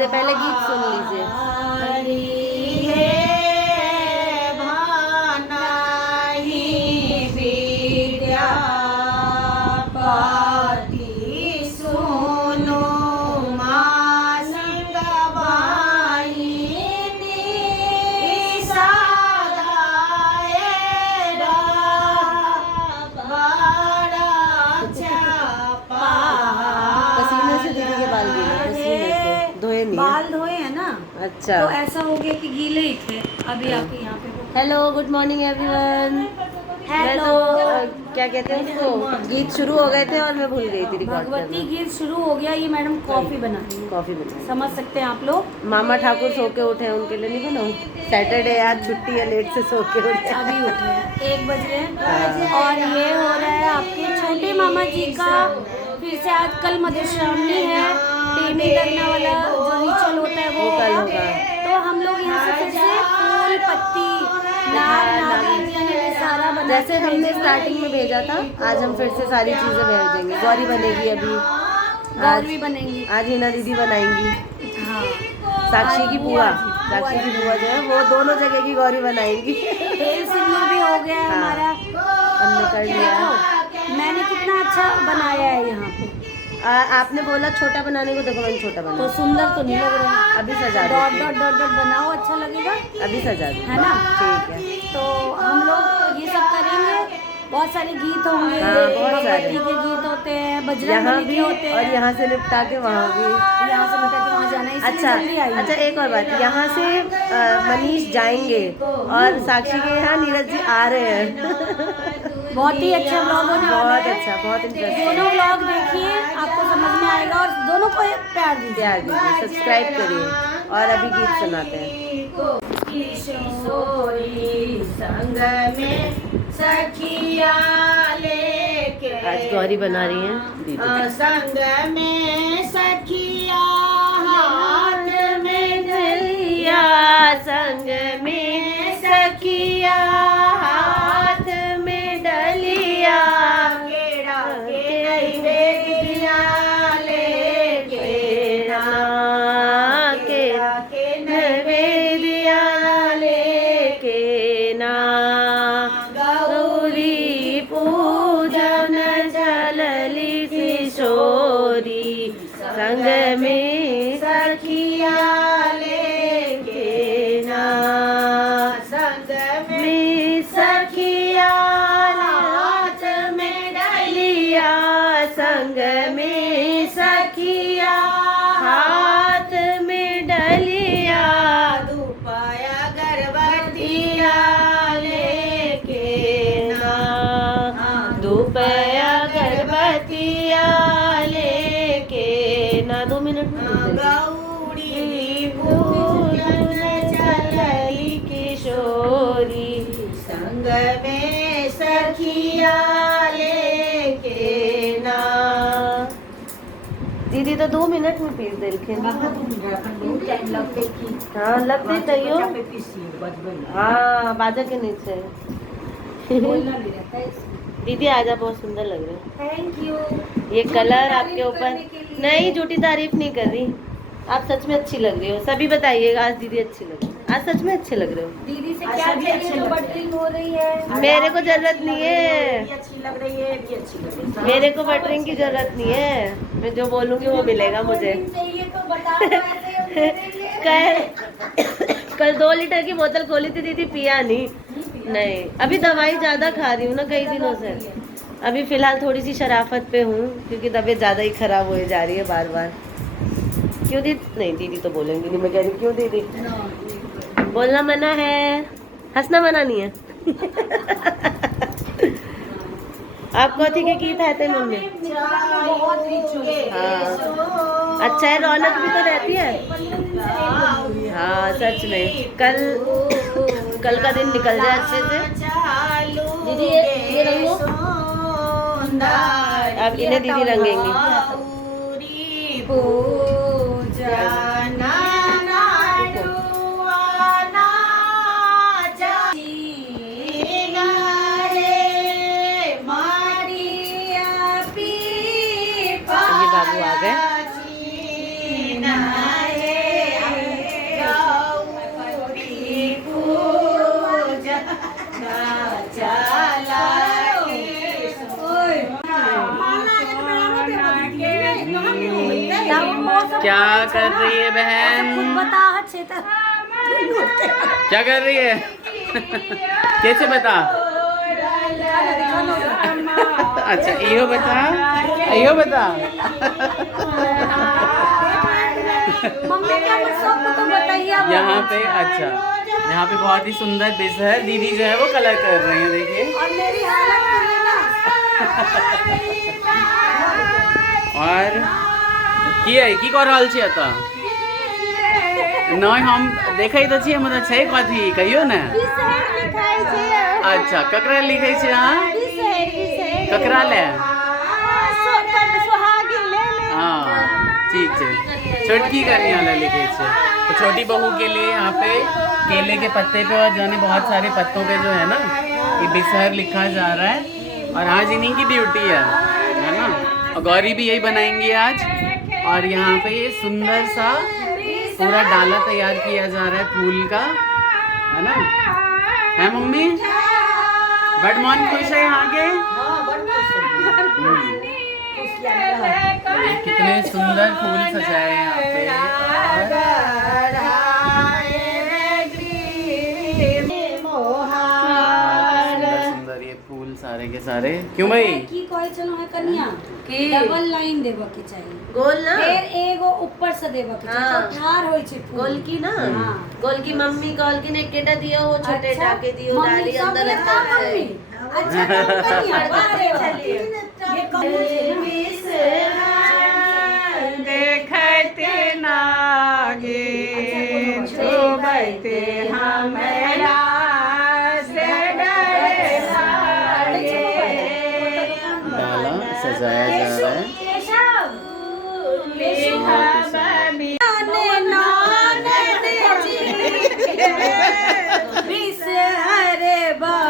दे, पहले गीत सुन लीजिए। पसीने से दीदी के बाल गीले, पसीने से धोए नहीं बाल धोए हैं ना, अच्छा। तो ऐसा हो गया कि गीले ही थे। अभी आके यहाँ पे हेलो, गुड मॉर्निंग एवरीवन। मैं तो क्या कहते हैं उसको, गीत शुरू हो गए थे और मैं भूल गई थी रिकॉर्ड भगवती करना। गीत शुरू हो गया। ये मैडम कॉफी बना रही है, कॉफी बनाई। समझ सकते हैं आप लोग। मामा ठाकुर सो के उठे हैं, उनके लिए नहीं बनाऊं? सैटरडे आज छुट्टी है, लेट से सो के उठे। अभी उठे हैं, 1 बज रहे हैं। और ये हो रहा है आपके छोटे मामा जी का फिर से आज कल मधुश्रावणी है। टेमी लगने वाला जो रिचुअल होता है वो कल होगा। तो हम लोग यहाँ से फिर से फूल पत्ती सारा बना, जैसे हमने स्टार्टिंग में भेजा था, आज हम फिर से सारी चीजें भेज देंगे। गौरी बनेगी अभी, गौर भी बनेंगी। आज हिना दीदी बनाएंगी। हाँ, साक्षी की बुआ जो है वो दोनों जगह की गौरी बनाएंगी। तेल सिंदूर भी हो गया है हमारा, हमने कर लिया। मैंने कितना अच्छा बनाया है यहाँ पे। आपने बोला छोटा बनाने को, देखो मैंने छोटा बना। तो सुंदर तो नहीं लग रहा है। अभी सजा डॉट देते हैं। डॉट डॉट डॉट बनाओ, अच्छा लगेगा। अभी सजा देते है ना? ठीक है। तो हम लोग ये सब करेंगे। बहुत सारे गीत होंगे, हाँ, बहुत सारे। भगवती के गीत होते हैं, बजरंग यहाँ बली भी के होते हैं। और यहाँ से निपटा के वहाँ भी। यहाँ से निपटा के वहाँ जाना है, इसलिए अच्छा जल्दी आई। अच्छा, एक और बात, यहाँ से मनीष जाएंगे और साक्षी के यहाँ नीरज जी आ रहे हैं। बहुत ही अच्छा ब्लॉग होने वाला बहुत है। अच्छा, बहुत इंटरेस्टिंग। दोनों ब्लॉग देखिए, आपको समझ में आएगा और दोनों को प्यार दीजिए। प्यार दीजिए, सब्सक्राइब करिए। और अभी गीत सुनाते हैं। संग में सखिया लेके आज गौरी बना रही हैं दीदी। संग में सखिया हाथ में दलिया, संग में सखिया हाथ में डलिया, केड़ा के नैवेद्या लेके ना केरा के नैवेद्या लेके ना, गौरी पूजन झलली किशोरी, संग में सखिया लेके ना, संग में सखिया हाथ में डलिया, संग में सखिया हाथ में डलिया, दुपाया गर्भवतिया लेके ना, दोपया गर्भवतिया लेके ना। 2 मिनट में गौड़ी पूजन चलई किशोरी, संग में सखिया लेके ना। दीदी तो 2 मिनट में पीस देलखिन। हाँ लगते तैयो। हाँ बाजा के नीचे। दीदी आजा, बहुत सुंदर लग रहे हो। Thank you. ये कलर आपके ऊपर, नहीं झूठी तारीफ नहीं कर रही, आप सच में अच्छी लग रही हो। सभी बताइएगा आज दीदी अच्छी लग रही है, आज सच में अच्छे लग रहे हो। दीदी से क्या चाहिए जो बटरिंग हो रही है? मेरे को जरूरत नहीं है, अच्छी लग रही है, भी अच्छी लग रही है। मेरे को बटरिंग की जरूरत नहीं है, मैं जो बोलूँगी वो मिलेगा मुझे। चाहिए तो बता दो, कल 2 लीटर की बोतल खोली थी दीदी, पिया नहीं। नहीं अभी दवाई ज़्यादा खा रही हूँ ना कई दिनों से। अभी फ़िलहाल थोड़ी सी शराफत पे हूँ क्योंकि तबीयत ज़्यादा ही ख़राब हो जा रही है बार बार। क्यों दीदी? नहीं दीदी तो बोलेंगी नहीं, मैं कह रही क्यों दीदी? बोलना मना है, हंसना मना नहीं है। आप कौथी के गीत है तेन मम्मी? हाँ अच्छा है, रौनक भी तो रहती है। हाँ सच में, कल का दिन निकल जाए अच्छे से। दीदी ये रंगो, अब इन्हें दीदी रंगेंगी। बाबू आ गए। क्या कर रही है खुद बहन? बता चेतन। क्या कर रही है? कैसे बता? अच्छा इहो बता, इहो बता। मम्मी क्या सब तो बताइए आप। यहाँ पे अच्छा, यहाँ पे बहुत ही सुंदर बिसहर दीदी जो है वो कलर कर रही है, देखिए। और मेरी हालत करिए ना। और की कर रहल छी एतऽ? नहीं हम देखै तऽ छियै, मतलब छै कथी कहियो ने। अच्छा ककरा लिखै छै अहाँ? ककरा ले? हाँ ठीक है, छोटकी कन्या ले लिखे छे। तो छोटी बहू के लिए यहाँ पे केले के पत्ते पे और जाने बहुत सारे पत्तों पे जो है ना ये बिसहर लिखा जा रहा है। और आज इन्हीं की ड्यूटी है ना। और गौरी भी यही बनाएंगी आज। और यहाँ पे ये सुंदर सा पूरा डाला तैयार किया जा रहा है फूल का, है ना? है मम्मी? बड़ मन खुश है यहाँ के। कितने सुंदर फूल सजाए यहाँ पे। सुंदर सुंदर ये फूल सारे के सारे। क्यों भाई? की कहे चलो है कन्या की डबल लाइन देबो के चाहिए, गोल ना, फिर एगो ऊपर से देबो के चाहिए। हाँ। तो ठार होय छै फूल। गोल की ना, हाँ। गोल की मम्मी गोल की ने केटा दियो वो छोटे अच्छा, टाके दियो मम्मी डाली सब अंदर लेता अंदर मम्मी। से। अच्छा तो कन्या बारे चलिए। ये कौन देखते नागे छुबते हमरा से डरे भागे। डाला सजाया जा रहा है।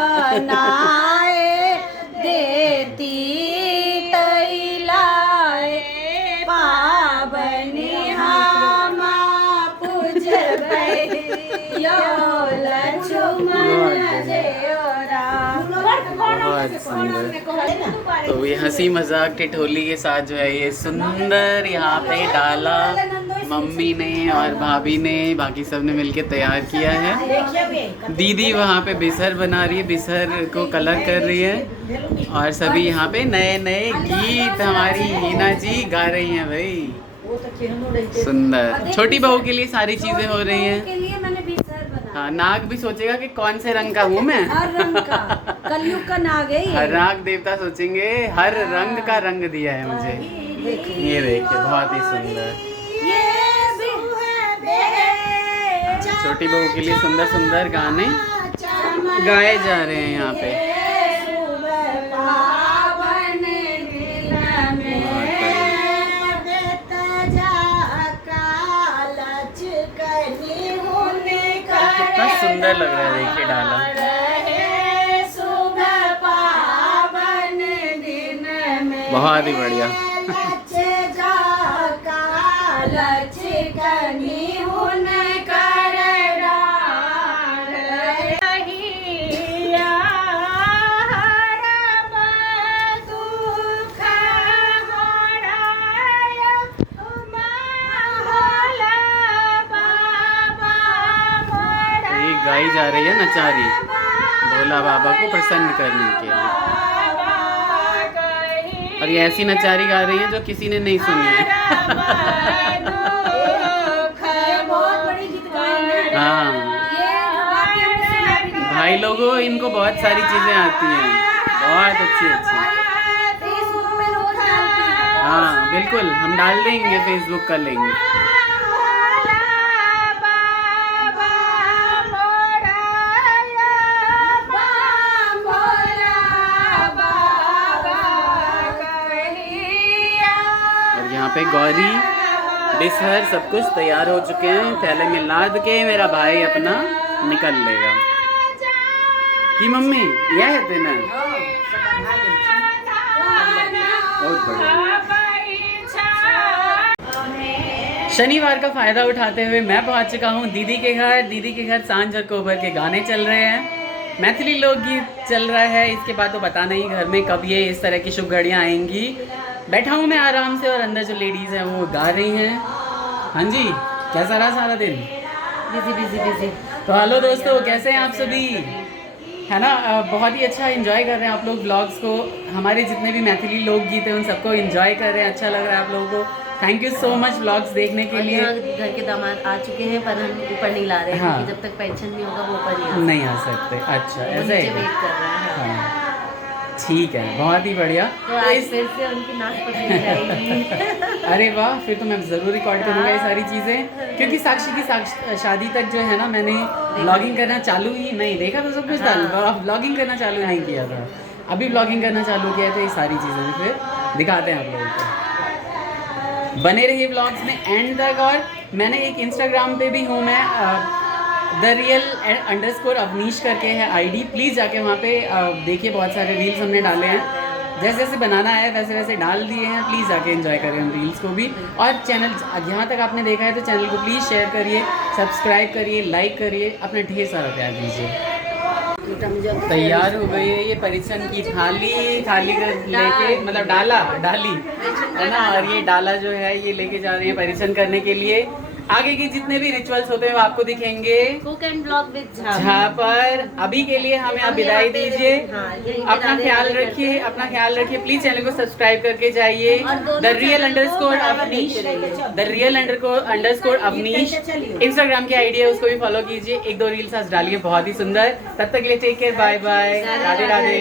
बनाए देती तैलाए पाबनी हम पूजबै यो लक्ष्मण जेओरा। बहुत सुंदर। तो ये हंसी मजाक टिटोली के साथ जो है ये सुंदर यहाँ पे डाला मम्मी ने और भाभी ने बाकी सब ने मिलके तैयार किया है। दीदी वहाँ पे बिसहर बना रही है, बिसहर को कलर कर रही है। और सभी यहाँ पे नए नए गीत हमारी हीना जी गा रही हैं भाई। सुंदर। छोटी बहू के लिए सारी चीजें हो रही हैं। के लिए मैंने बिसहर बना। हाँ, नाग भी सोचेगा कि कौन से रंग का हूँ मैं। हर रंग का कलयुग का नाग है ये। हर नाग देवता सोचेंगे हर रंग का रंग दिया है मुझे। ये देखिए बहुत ही सुंदर। छोटी बहू के लिए सुंदर सुंदर गाने गाए जा रहे हैं यहाँ पे। कितना सुंदर लग रहा है, देखिए डाला। बहुत ही बढ़िया। गाई जा रही है नचारी भोला बाबा को प्रसन्न करने के लिए। और ये ऐसी नचारी गा रही है जो किसी ने नहीं सुनी है। हाँ भाई लोगों, इनको बहुत सारी चीजें आती हैं, बहुत अच्छी अच्छी। हाँ बिल्कुल, हम डाल देंगे फेसबुक का लिंक। यहाँ पे गौरी बिसहर सब कुछ तैयार हो चुके हैं। थैले में लाद के मेरा भाई अपना निकल लेगा। कि मम्मी यह है तेना बहुत बढ़िया। शनिवार का फायदा उठाते हुए मैं पहुंच चुका हूँ दीदी के घर। दीदी के घर सांझ और कोबर के गाने चल रहे हैं, मैथिली लोकगीत चल रहा है। इसके बाद तो पता नहीं घर में कब ये इस तरह की शुभ घड़ियाँ आएंगी। बैठा हूँ मैं आराम से और अंदर जो लेडीज़ हैं वो गा रही हैं। हाँ जी, कैसा रहा सारा दिन? Busy busy busy. तो हेलो दोस्तों, कैसे हैं आप सभी? है ना, बहुत ही अच्छा एंजॉय कर रहे हैं आप लोग व्लॉग्स को। हमारे जितने भी मैथिली लोकगीत हैं उन सबको एंजॉय कर रहे हैं, अच्छा लग रहा है आप लोगों को। Thank you so much vlogs देखने के और लिए। यहाँ घर के दामाद आ चुके हैं पर हम ऊपर नहीं ला रहे हैं, हाँ। क्योंकि जब तक पेंशन नहीं होगा वो ऊपर नहीं आ सकते। अच्छा, वो ऐसा नीचे है। वेट कर रहे हैं। हाँ। हाँ, ठीक है, बहुत ही बढ़िया। तो आज फिर से उनकी नाक पकड़ी जाएगी। अरे वाह, फिर तो मैं ज़रूर रिकॉर्ड करूँगा ये सारी चीज़ें, क्योंकि साक्षी की शादी तक जो है ना मैंने ब्लॉगिंग करना चालू ही नहीं, देखा तो सब कुछ था, ब्लॉगिंग करना चालू नहीं किया था। अभी ब्लॉगिंग करना चालू किया था, ये सारी चीज़ें फिर दिखाते हैं आप लोगों को। बने रहिए ब्लॉग्स में एंड तक। और मैंने एक इंस्टाग्राम पे भी हूँ मैं, @_अवनीश करके है ID, प्लीज़ जाके वहाँ पे देखिए, बहुत सारे रील्स हमने डाले हैं। जैसे जैसे बनाना है वैसे वैसे डाल दिए हैं, प्लीज़ जाके एंजॉय करें उन रील्स को भी। और चैनल यहाँ तक आपने देखा है तो चैनल को प्लीज़ शेयर करिए, सब्सक्राइब करिए, लाइक करिए, अपना ढेर सारा प्यार दीजिए। तैयार हो गई है ये परिछन की थाली, थाली लेके मतलब डाली है ना, और ये डाला जो है ये लेके जा रहे हैं परिछन करने के लिए। आगे के जितने भी रिचुअल्स होते हैं वो आपको दिखेंगे कुक एंड ब्लॉग विद जहाँ पर। अभी के लिए हमें आप विदाई दीजिए। हाँ, यही अपना ख्याल रखिए, अपना ख्याल रखिए। प्लीज चैनल को सब्सक्राइब करके जाइए। The real underscore Avneesh Instagram की आईडी है, उसको भी फॉलो कीजिए। 1-2 रील्स आज डालिए, बहुत ही सुंदर। तब तक के लिए take care, bye bye, Radhe Radhe.